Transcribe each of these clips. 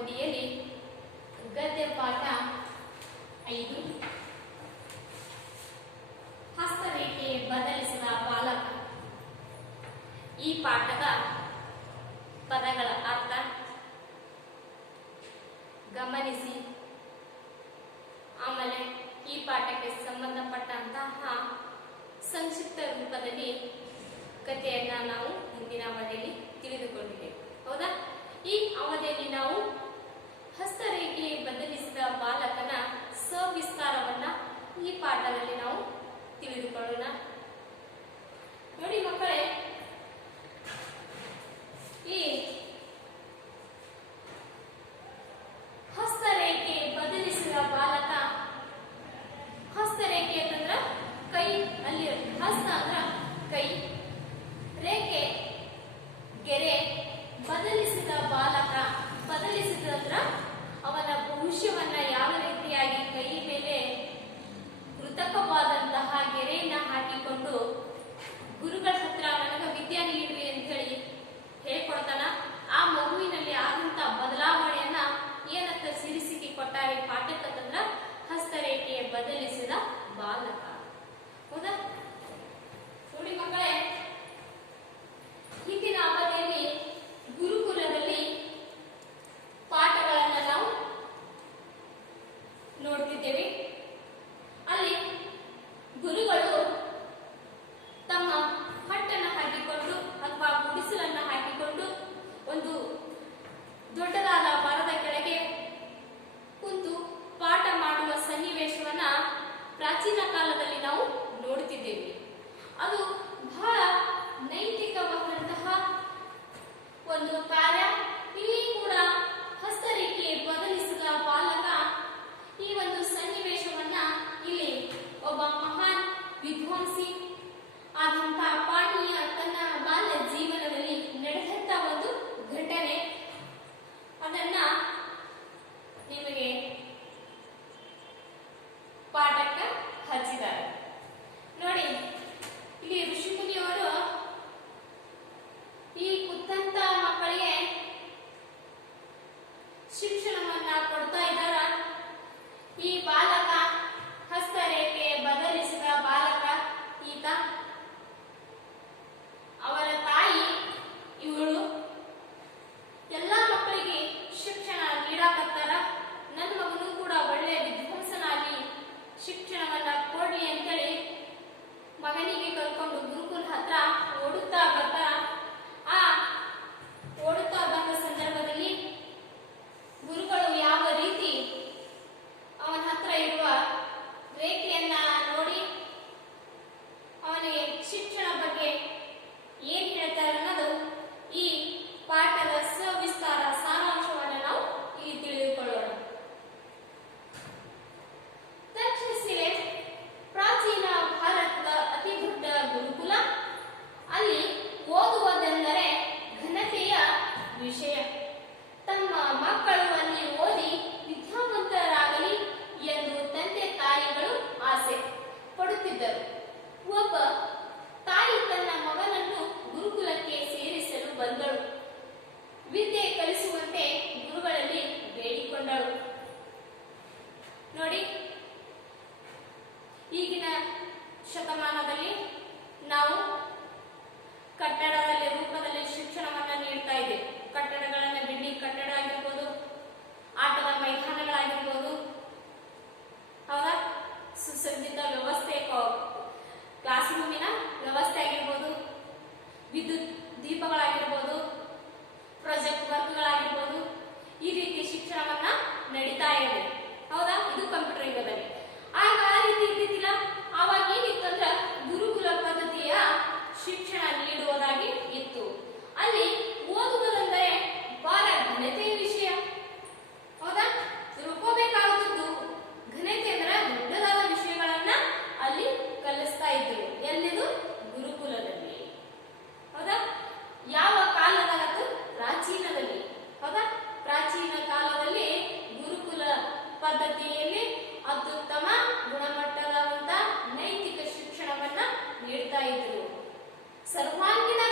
ಅವಧಿಯಲ್ಲಿ ಗದ್ಯ ಪಾಠ 5 ಹಸ್ತರೇಖೆ ಬದಲಿಸಿದ ಬಾಲಕ. ಈ ಪಾಠದ ಪದಗಳ ಅರ್ಥ ಗಮನಿಸಿ. ಆಮೇಲೆ ಈ ಪಾಠಕ್ಕೆ ಸಂಬಂಧಪಟ್ಟಂತಹ ಸಂಕ್ಷಿಪ್ತ ರೂಪದಲ್ಲಿ ಕಥೆಯನ್ನ ನಾವು ಹಿಂದಿನ ಅವಧಿಯಲ್ಲಿ ತಿಳಿದುಕೊಂಡಿದ್ದೇವೆ. ಹೌದಾ? ಈ ಅವಧಿಯಲ್ಲಿ ನಾವು ಹಸ್ತರೇಖೆ ಬದಲಿಸಿದ ಬಾಲಕನ ಸವಿಸ್ತಾರವನ್ನ ಈ ಪಾಠದಲ್ಲಿ ನಾವು ತಿಳಿದುಕೊಳ್ಳೋಣ. ನೋಡಿ ಮಕ್ಕಳೇ, ಈ ಹಸ್ತರೇಖೆ ಬದಲಿಸಿದ ಬಾಲಕ, ಹಸ್ತರೇಖೆ ಅಂತಂದ್ರ ಕೈ, ಅಲ್ಲಿ ಹಸ್ತ ಅಂದ್ರ ಕೈ, ರೇಖೆ ಗೆರೆ, ಬದಲಿಸಿದ ಬಾಲಕ, ಬದಲಿಸಿದಂದ್ರ ಅವನ ಭವಿಷ್ಯವನ್ನ ಯಾವ ರೀತಿಯಾಗಿ ಕೈ ಮೇಲೆ ಕೃತಕವಾದಂತಹ ಗೆರೆಯನ್ನ ಹಾಕಿಕೊಂಡು ಗುರುಗಳ ಹತ್ರ ನನಗ ವಿದ್ಯೆ ನೀಡುವೆ ಅಂತ ಹೇಳಿ ಹೇಳ್ಕೊಡ್ತಾನ. ಆ ಮಗುವಿನಲ್ಲಿ ಆದಂತ ಬದಲಾವಣೆಯನ್ನ ಏನಂತ ಸಿರಿಸಿಕ್ಕಿ ಕೊಟ್ಟಾರೆ ಪಾಠಕ್ಕಂತಂದ್ರ ಹಸ್ತರೇಖೆ ಬದಲಿಸಿದ ಬಾಲಕ. ಹೌದಾ? ನೋಡಿ ಮಕ್ಕಳೇ, ಹಿಂದಿನ ಅವಧಿಯಲ್ಲಿ ಗುರುಕುಲದಲ್ಲಿ ಪಾಠಗಳನ್ನ ನಾವು ನೋಡ್ತಿದ್ದೇವೆ. ಅಲ್ಲಿ ಗುರುಗಳು ತಮ್ಮ ಹಟ್ಟನ್ನ ಹಾಕಿಕೊಂಡು ಅಥವಾ ಗುಡಿಸಲನ್ನ ಹಾಕಿಕೊಂಡು ಒಂದು ದೊಡ್ಡದಾದ ಮರದ ಕೆಳಗೆ ಕುಂತು ಪಾಠ ಮಾಡುವ ಸನ್ನಿವೇಶವನ್ನ ಪ್ರಾಚೀನ ಕಾಲದಲ್ಲಿ ನಾವು ನೋಡುತ್ತಿದ್ದೇವೆ. ಅದು ಬಹಳ ನೈತಿಕವಾದಂತಹ ಒಂದು ಕಾರ್ಯ. ಇಲ್ಲಿ ಕೂಡ ಹಸ್ತರೇಖೆ ಬದಲಿಸಿದ ಬಾಲಕ ಈ ಒಂದು ಸನ್ನಿವೇಶವನ್ನ ಇಲ್ಲಿ ಒಬ್ಬ ಮಹಾನ್ ವಿದ್ವಾಂಸಿ ಆದಂತಹ ಪಾಣಿಯ ತನ್ನ ಬಾಲ್ಯ ಜೀವನದಲ್ಲಿ ನಡೆದಂತ ಒಂದು ಘಟನೆ, ಅದನ್ನ ನಿಮಗೆ ಪಾಠಕ್ಕೆ ಹಚ್ಚಿದ್ದಾರೆ. ನೋಡಿ, ಇಲ್ಲಿ ಋಷಿಮುನಿಯವರು ಈ ಕುತ್ತಂತ ಮಕ್ಕಳಿಗೆ ಶಿಕ್ಷಣವನ್ನ ಕೊಡ್ತಾ ಇದ್ದಾರ. ಈ ಬಾಲಕ ಹಸ್ತರೇಖೆ ಬದಲಿಸಿದ ಬಾಲಕ ಈತ. ಅವರ ತಾಯಿ ಇವಳು ಎಲ್ಲಾ ಮಕ್ಕಳಿಗೆ ಶಿಕ್ಷಣ ನೀಡಾಕತ್ತಾರ. ನನ್ನ ಮಗನು ಕೂಡ ಒಳ್ಳೆಯ ವಿದ್ವಾಂಸನಾಗಿ ಶಿಕ್ಷಣವನ್ನ ಕೊಡ್ಲಿ ಅಂತೇಳಿ ಮಗನಿಗೆ ಕರ್ಕೊಂಡು ಗುರುಕುಲ ಹತ್ರ ಓಡುತ್ತಾ ಬರ್ತಾರ. ಆ ಓಡುತ್ತಾ ಬಂದ ಸಂದರ್ಭದಲ್ಲಿ ಗುರುಗಳು ಯಾವ ರೀತಿ ಅವನ ಹತ್ರ ಇರುವ ರೇಖೆಯನ್ನ ನೋಡಿ ಅವನಿಗೆ ಶಿಕ್ಷಣ ಬಗ್ಗೆ ಏನ್ ಹೇಳ್ತಾರೆ ಅನ್ನೋದು ಈ ಪಾಠದ ಸವಿಸ್ತಾರ ಸಾರಾಂಶವನ್ನು ನಾವು ಇಲ್ಲಿ ತಿಳಿದುಕೊಳ್ಳೋಣ. ತಕ್ಷಶಿಲೆ ಪ್ರಾಚೀನ ಭಾರತದ ಅತಿ ದೊಡ್ಡ ಗುರುಕುಲ. ಅಲ್ಲಿ ಓದುವುದೆಂದರೆ ಘನತೆಯ ವಿಷಯ. ತಮ್ಮ ಮಕ್ಕಳು ಅಲ್ಲಿ ಓದಿ ವಿದ್ಯಾವಂತರಾಗಲಿ ಎಂದು ತಂದೆ ತಾಯಿಗಳು ಆಸೆ ಪಡುತ್ತಿದ್ದರು. ಒಬ್ಬ ತಾಯಿ ತನ್ನ ಮಗನನ್ನು ಗುರುಕುಲಕ್ಕೆ ಸೇರಿಸಲು ಬಂದಳು. ವಿದ್ಯೆ ಕಲಿಸುವಂತೆ ಗುರುಗಳಲ್ಲಿ ಬೇಡಿಕೊಂಡಳು. ನೋಡಿ, ಈಗಿನ ಶತಮಾನದಲ್ಲಿ ನಾವು ಕಟ್ಟಡದಲ್ಲಿ ರೂಪದಲ್ಲಿ ಶಿಕ್ಷಣವನ್ನ ನೀಡ್ತಾ ಇದ್ದೇವೆ. ಕಟ್ಟಡಗಳನ್ನ, ಬಿಲ್ಡಿಂಗ್ ಕಟ್ಟಡ ಆಗಿರ್ಬೋದು, ಆಟದ ಮೈದಾನಗಳಾಗಿರ್ಬೋದು, ಹೌದಾ, ಸುಸಜ್ಜಿತ ವ್ಯವಸ್ಥೆ, ಕ್ಲಾಸ್ ರೂಮಿನ ವ್ಯವಸ್ಥೆ ಆಗಿರ್ಬೋದು, ವಿದ್ಯುತ್ ದೀಪಗಳಾಗಿರ್ಬೋದು, ಪ್ರಾಜೆಕ್ಟ್ ವರ್ಕ್ಗಳಾಗಿರ್ಬೋದು, ಈ ರೀತಿ ಶಿಕ್ಷಣವನ್ನ ನಡೀತಾ ಇದೆ. ಹೌದಾ? ಇದು ಕಂಪ್ಯೂಟರ್ ಯುಗದಲ್ಲಿ. ಆಗ ಆ ರೀತಿ ಇದ್ದಿದ್ದಿಲ್ಲ. ಆವಾಗ ಏನಿತ್ತಂದ್ರ ಗುರುಕುಲ ಪದ್ಧತಿಯ ಶಿಕ್ಷಣ ನೀಡುವುದಾಗಿ ಇತ್ತು. ಅಲ್ಲಿ ಓದುವುದೆಂದರೆ ಬಹಳ ಘನತೆಯ ವಿಷಯ. ಹೌದಾ? ತಿಳ್ಕೋಬೇಕಾಗುತ್ತಿದ್ದು ಘನತೆ ಅಂದ್ರೆ ದೊಡ್ಡದಾದ ವಿಷಯಗಳನ್ನ ಅಲ್ಲಿ ಕಲಿಸ್ತಾ ಇದ್ರು. ಎಲ್ಲಿದು? ಗುರುಕುಲದಲ್ಲಿ. ಹೌದಾ? ಯಾವ ಕಾಲದಾಗತ್ತು? ಪ್ರಾಚೀನದಲ್ಲಿ. ಹೌದಾ? ಪ್ರಾಚೀನ ಕಾಲದಲ್ಲಿ ಗುರುಕುಲ ಪದ್ಧತಿಯಲ್ಲಿ ಅತ್ಯುತ್ತಮ ಗುಣಮಟ್ಟದ ನೈತಿಕ ಶಿಕ್ಷಣವನ್ನ ನೀಡ್ತಾ ಇದ್ರು. ಸರ್ವಾಂಗೀಣ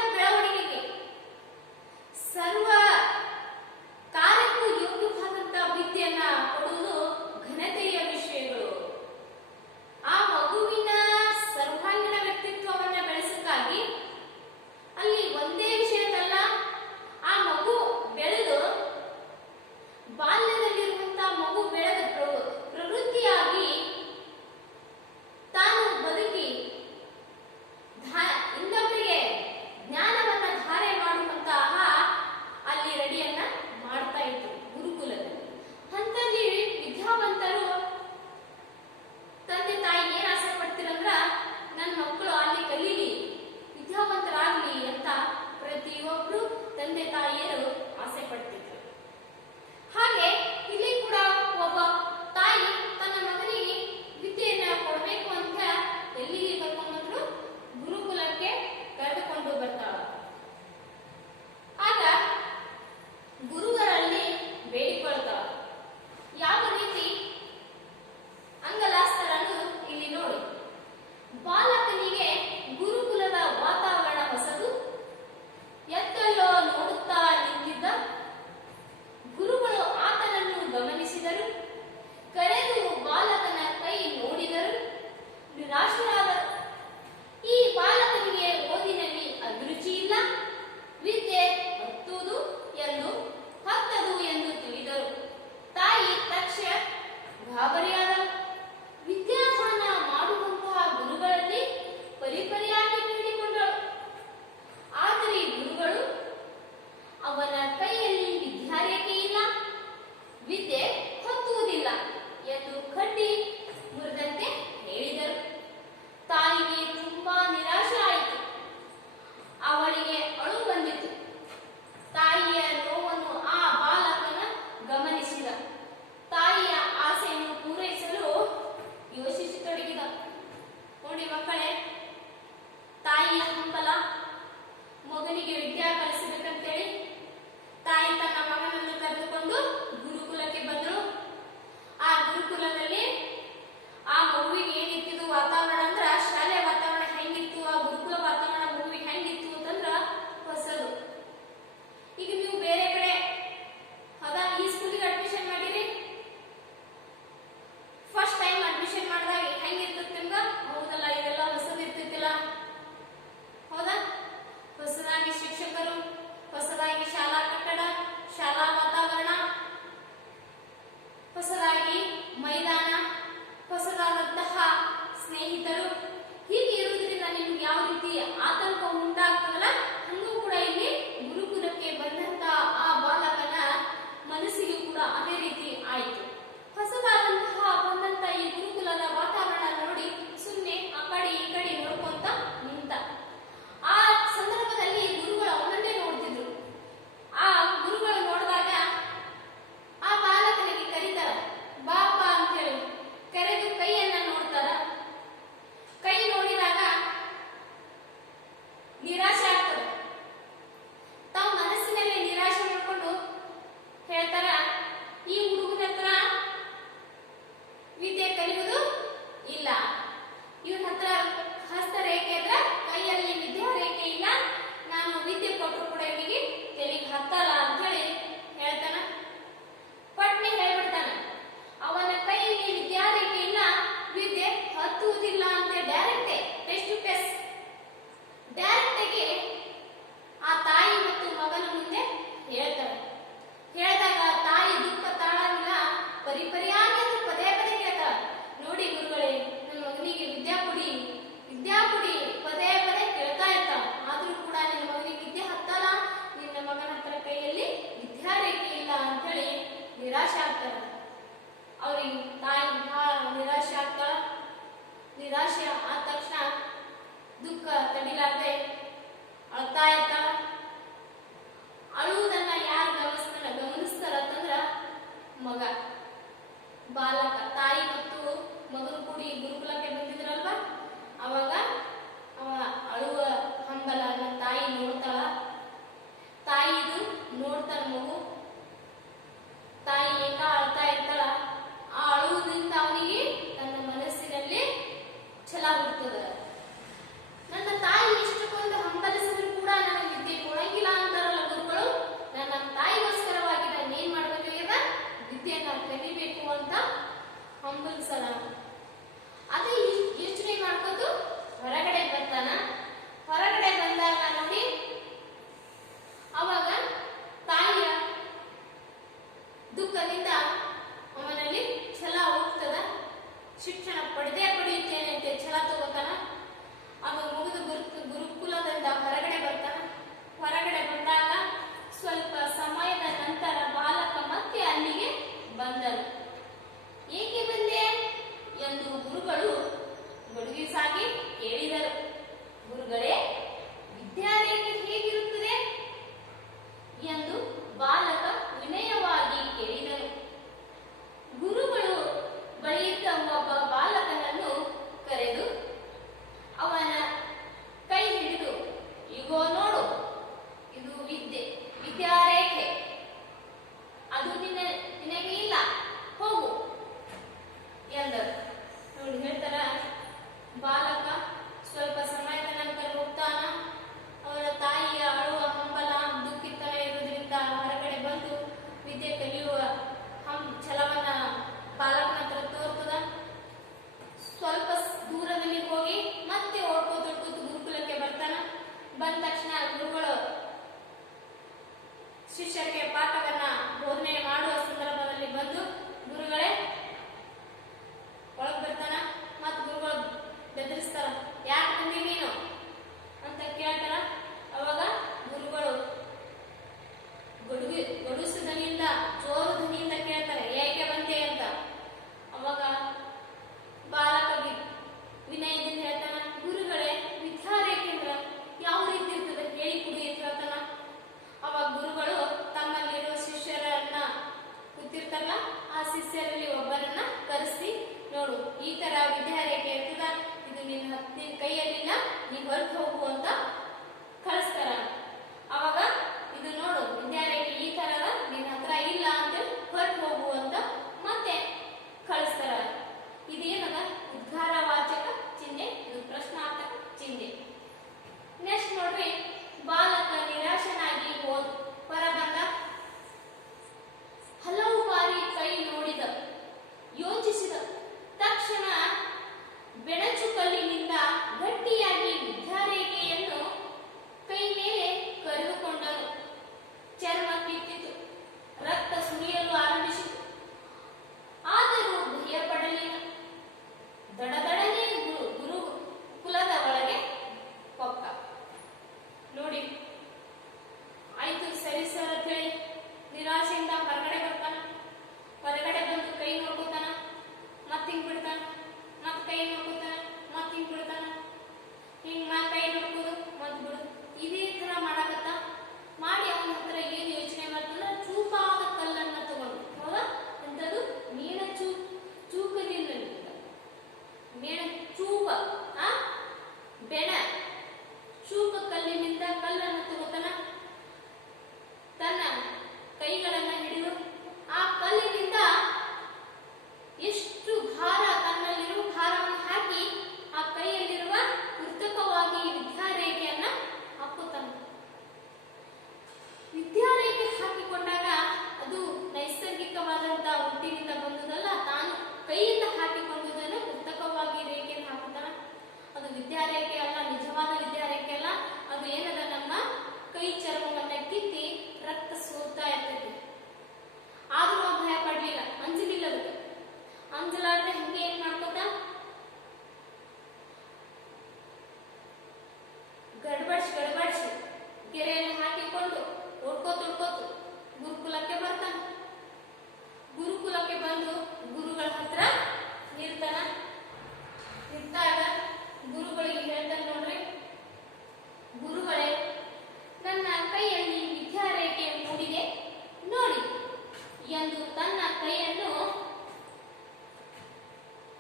ಎಂದು ತನ್ನ ಕೈಯನ್ನು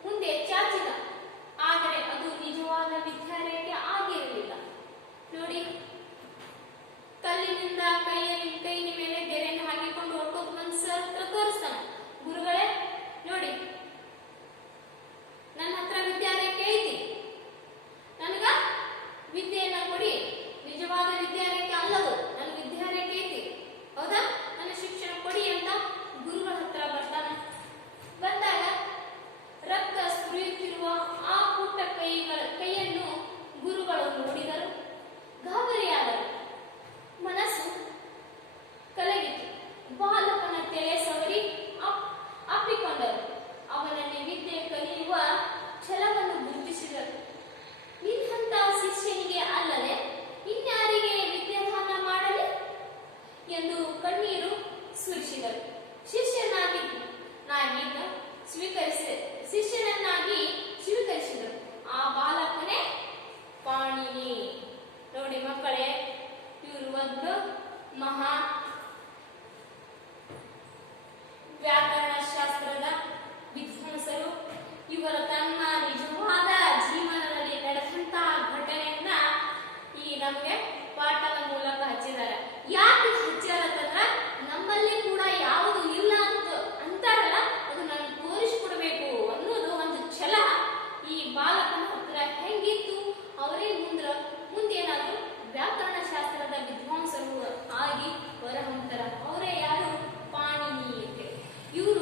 ಮುಂದೆ ಚಾಚಿದ. ಆದರೆ ಅದು ನಿಜವಾದ ವಿದ್ಯಾರೇಖೆ ಆಗಿರಲಿಲ್ಲ. ನೋಡಿ, ಕಲ್ಲಿನಿಂದ ಕೈಯ ಮೇಲೆ ಗೆರೆಯನ್ನು ಹಾಕಿಕೊಂಡು ಹೊರಟೋದು ಮನ್ಸ ಹತ್ರ ತೋರಿಸ್ತಾನೆ. ಗುರುಗಳೇ ನೋಡಿ, ನನ್ನ ಹತ್ರ ವಿದ್ಯಾರೇಖೆ ಐತಿ, ನನಗ ವಿದ್ಯೆಯನ್ನ ಕೊಡಿ. ನಿಜವಾದ ವಿದ್ಯಾರೇಖೆ ಅಲ್ಲದು, ನನ್ನ ವಿದ್ಯಾರೇಖೆ ಐತಿ, ಹೌದಾ, ನನ್ನ ಶಿಕ್ಷಣ ಕೊಡಿ ಅಂತ ಗುರುಗಳ ಹತ್ರ ಬರ್ತಾನೆ. ಬಂದಾಗ ರಕ್ತ ಸುರಿಯುತ್ತಿರುವ ಆ ಪುಟ್ಟ ಕೈಯನ್ನು ಗುರುಗಳು ನೋಡಿದರು, ಗಾಬರಿಯಾದರು, ಮನಸ್ಸು ಕಲಗಿತು. ಬಾಲಕನ ತೆಲೆ ಸವರಿ ಅಪ್ಪಿಕೊಂಡರು. ಅವನಲ್ಲಿ ವಿದ್ಯೆ ಕಲಿಯುವ ಛಲವನ್ನು ಗುರುತಿಸಿದರು. ಇಂಥ ಶಿಷ್ಯನಿಗೆ ಅಲ್ಲದೆ ಇನ್ಯಾರಿಗೆ ವಿದ್ಯಾದಾನ ಮಾಡಲಿ ಎಂದು ಕಣ್ಣೀರು ಸುರಿಸಿದರು. ಶಿಷ್ಯನನ್ನಾಗಿ ಸ್ವೀಕರಿಸಿದರು. ಆ ಬಾಲಕನೇ ಪಾಣಿನಿ. ನೋಡಿ ಮಕ್ಕಳೇ, ಇವರು ಒಂದು ಮಹಾ ವ್ಯಾಕರಣ ಶಾಸ್ತ್ರದ ವಿದ್ವಾಂಸರು. ಇವರು ತನ್ನ ನಿಜವಾದ ಜೀವನದಲ್ಲಿ ನಡೆದಂತಹ ಘಟನೆಯನ್ನ ಈ ನಮಗೆ ಪಾಠದ ಮೂಲಕ ಹಚ್ಚಿದ್ದಾರೆ. ಯಾಕೆ ಹಚ್ಚಾರಂತಂದ್ರ ನಮ್ಮಲ್ಲಿ ಕೂಡ ಯಾವುದು ಇಲ್ಲ ಅಂತಾರಲ್ಲ, ಅದು ನಮ್ಗೆ ತೋರಿಸ್ಕೊಡ್ಬೇಕು ಅನ್ನೋದು ಒಂದು ಛಲ ಈ ಬಾಲಕನ ಹತ್ರ ಹೆಂಗಿತ್ತು. ಅವರೇ ಮುಂದೇನಾದ್ರು ವ್ಯಾಕರಣ ಶಾಸ್ತ್ರದ ವಿದ್ವಾಂಸರು ಆಗಿ ಹೊರಹೊಮ್ಮುತ್ತಾರೆ. ಅವರೇ ಯಾರು? ಪಾಣಿನಿ. ಇವರು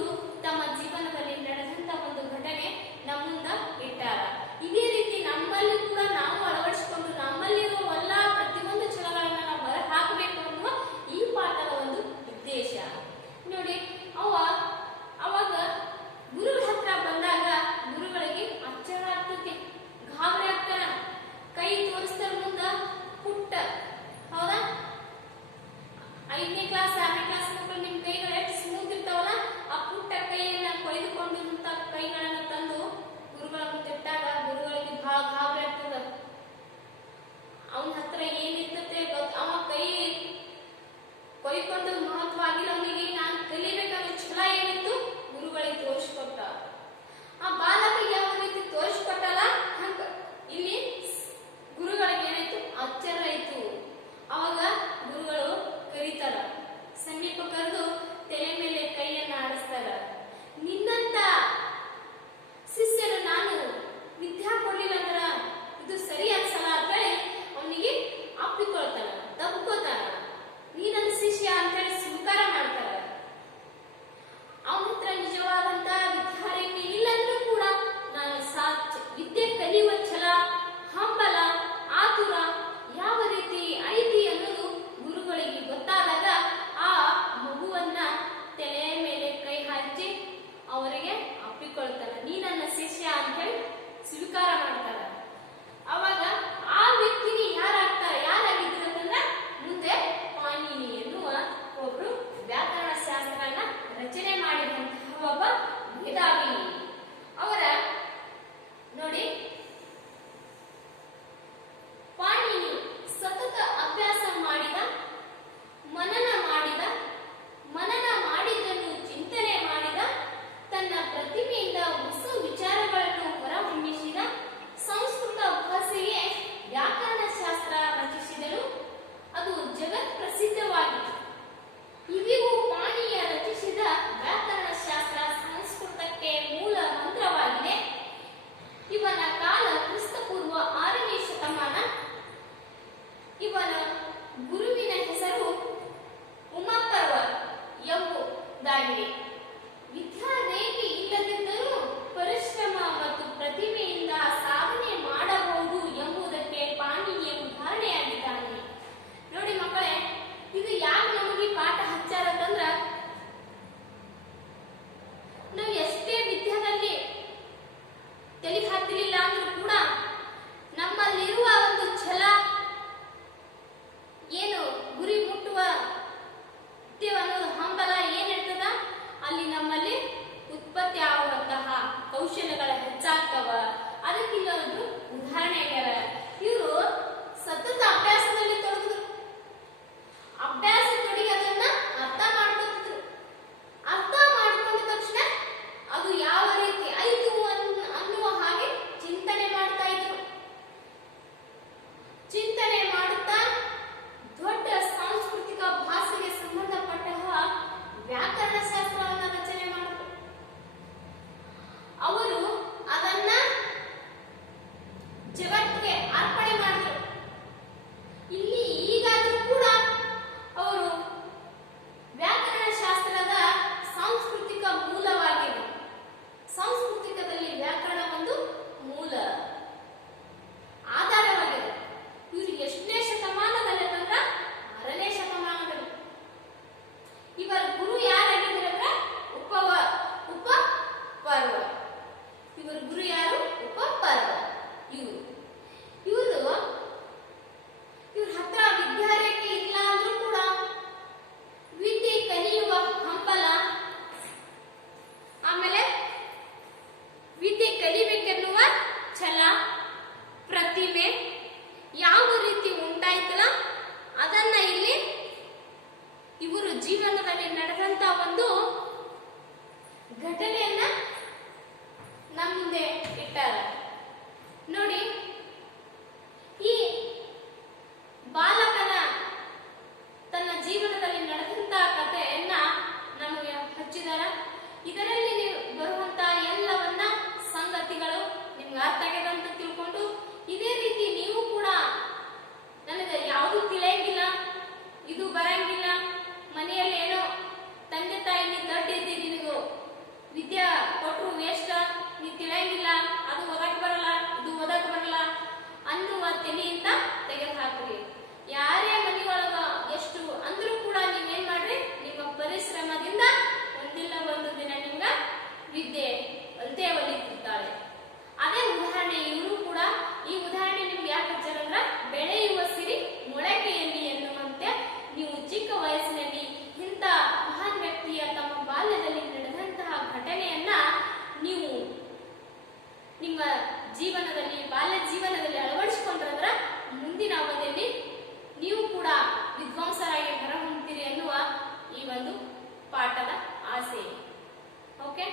ಒಂದು ಪಾಠದ ಆಸೆ. ಓಕೆ,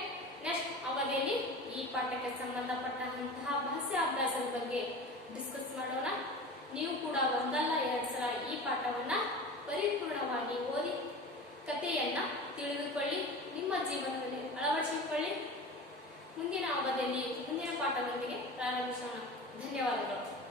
ನೆಕ್ಸ್ಟ್ ಅವಧಿಯಲ್ಲಿ ಈ ಪಾಠಕ್ಕೆ ಸಂಬಂಧಪಟ್ಟಂತಹ ಭಾಷೆ ಅಭ್ಯಾಸದ ಬಗ್ಗೆ ಡಿಸ್ಕಸ್ ಮಾಡೋಣ. ನೀವು ಕೂಡ ಒಂದಲ್ಲ ಎರಡು ಸಲ ಈ ಪಾಠವನ್ನ ಪರಿಪೂರ್ಣವಾಗಿ ಓದಿ ಕಥೆಯನ್ನ ತಿಳಿದುಕೊಳ್ಳಿ, ನಿಮ್ಮ ಜೀವನದಲ್ಲಿ ಅಳವಡಿಸಿಕೊಳ್ಳಿ. ಮುಂದಿನ ಅವಧಿಯಲ್ಲಿ ಮುಂದಿನ ಪಾಠದೊಂದಿಗೆ ಪ್ರಾರಂಭಿಸೋಣ. ಧನ್ಯವಾದಗಳು.